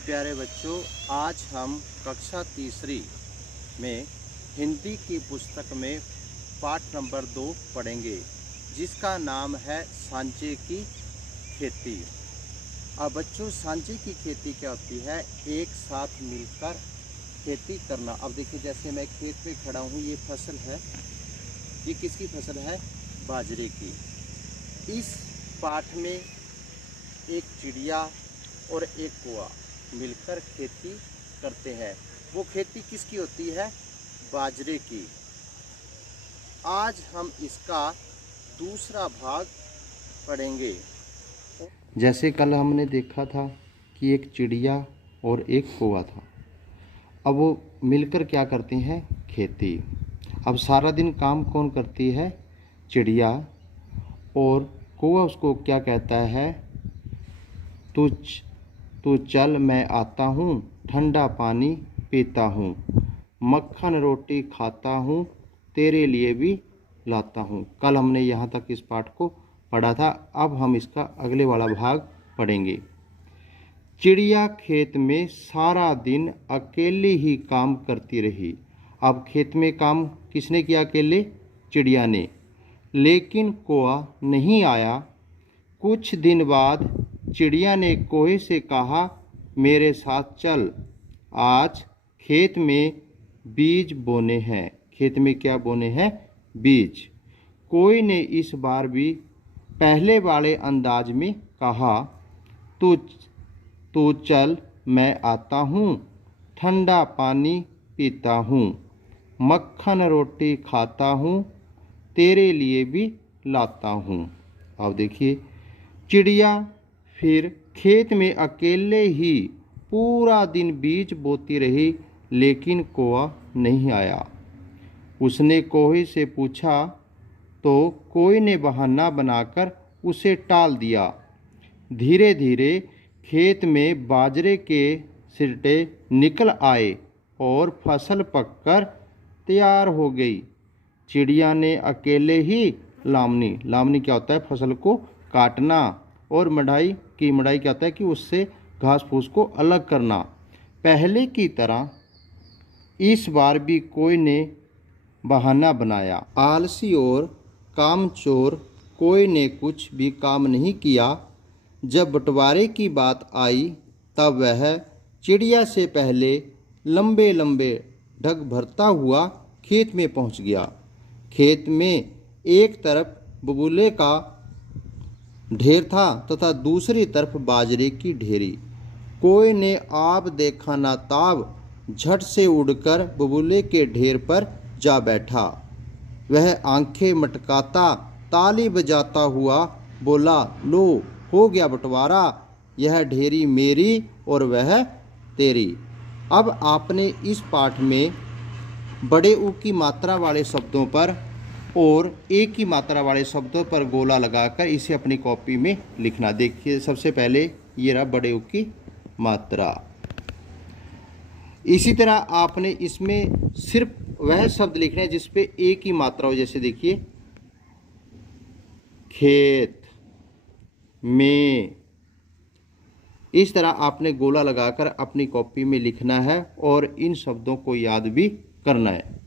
प्यारे बच्चों, आज हम कक्षा तीसरी में हिंदी की पुस्तक में पाठ नंबर 2 पढ़ेंगे, जिसका नाम है सांचे की खेती। अब बच्चों, सांचे की खेती क्या होती है? एक साथ मिलकर खेती करना। अब देखिए, जैसे मैं खेत में खड़ा हूँ, ये फसल है। ये किसकी फसल है? बाजरे की। इस पाठ में एक चिड़िया और एक कौवा मिलकर खेती करते हैं। वो खेती किसकी होती है? बाजरे की। आज हम इसका दूसरा भाग पढ़ेंगे। जैसे कल हमने देखा था कि एक चिड़िया और एक कौवा था। अब वो मिलकर क्या करते हैं? खेती। अब सारा दिन काम कौन करती है? चिड़िया। और कौवा उसको क्या कहता है? तू चल, मैं आता हूँ, ठंडा पानी पीता हूँ, मक्खन रोटी खाता हूँ, तेरे लिए भी लाता हूँ। कल हमने यहाँ तक इस पाठ को पढ़ा था। अब हम इसका अगले वाला भाग पढ़ेंगे। चिड़िया खेत में सारा दिन अकेले ही काम करती रही। अब खेत में काम किसने किया? अकेले, चिड़िया ने। लेकिन कौवा नहीं आया। कुछ दिन बाद चिड़िया ने कौवे से कहा, मेरे साथ चल, आज खेत में बीज बोने हैं। खेत में क्या बोने हैं? बीज। कौवे ने इस बार भी पहले वाले अंदाज में कहा, तू चल, मैं आता हूँ, ठंडा पानी पीता हूँ, मक्खन रोटी खाता हूँ, तेरे लिए भी लाता हूँ। अब देखिए, चिड़िया फिर खेत में अकेले ही पूरा दिन बीज बोती रही, लेकिन कौवा नहीं आया। उसने कौवे से पूछा तो कौवे ने बहाना बनाकर उसे टाल दिया। धीरे धीरे खेत में बाजरे के सिरटे निकल आए और फसल पककर तैयार हो गई। चिड़िया ने अकेले ही लामनी क्या होता है? फसल को काटना। और मढ़ाई क्या होता है? कि उससे घास फूस को अलग करना। पहले की तरह इस बार भी कोई ने बहाना बनाया। आलसी और कामचोर कोई ने कुछ भी काम नहीं किया। जब बंटवारे की बात आई, तब वह चिड़िया से पहले लंबे लंबे ढग भरता हुआ खेत में पहुंच गया। खेत में एक तरफ बबूले का ढेर था तथा दूसरी तरफ बाजरे की ढेरी। कोई ने आप देखा ना ताब झट से उड़कर बबूले के ढेर पर जा बैठा। वह आंखें मटकाता ताली बजाता हुआ बोला, लो, हो गया बंटवारा, यह ढेरी मेरी और वह तेरी। अब आपने इस पाठ में बड़े ऊ की मात्रा वाले शब्दों पर और एक ही मात्रा वाले शब्दों पर गोला लगाकर इसे अपनी कॉपी में लिखना। देखिए, सबसे पहले ये रहा बड़े ऊ की मात्रा। इसी तरह आपने इसमें सिर्फ वह शब्द लिखने हैं जिस पे एक ही मात्रा हो। जैसे देखिए, खेत में। इस तरह आपने गोला लगाकर अपनी कॉपी में लिखना है और इन शब्दों को याद भी करना है।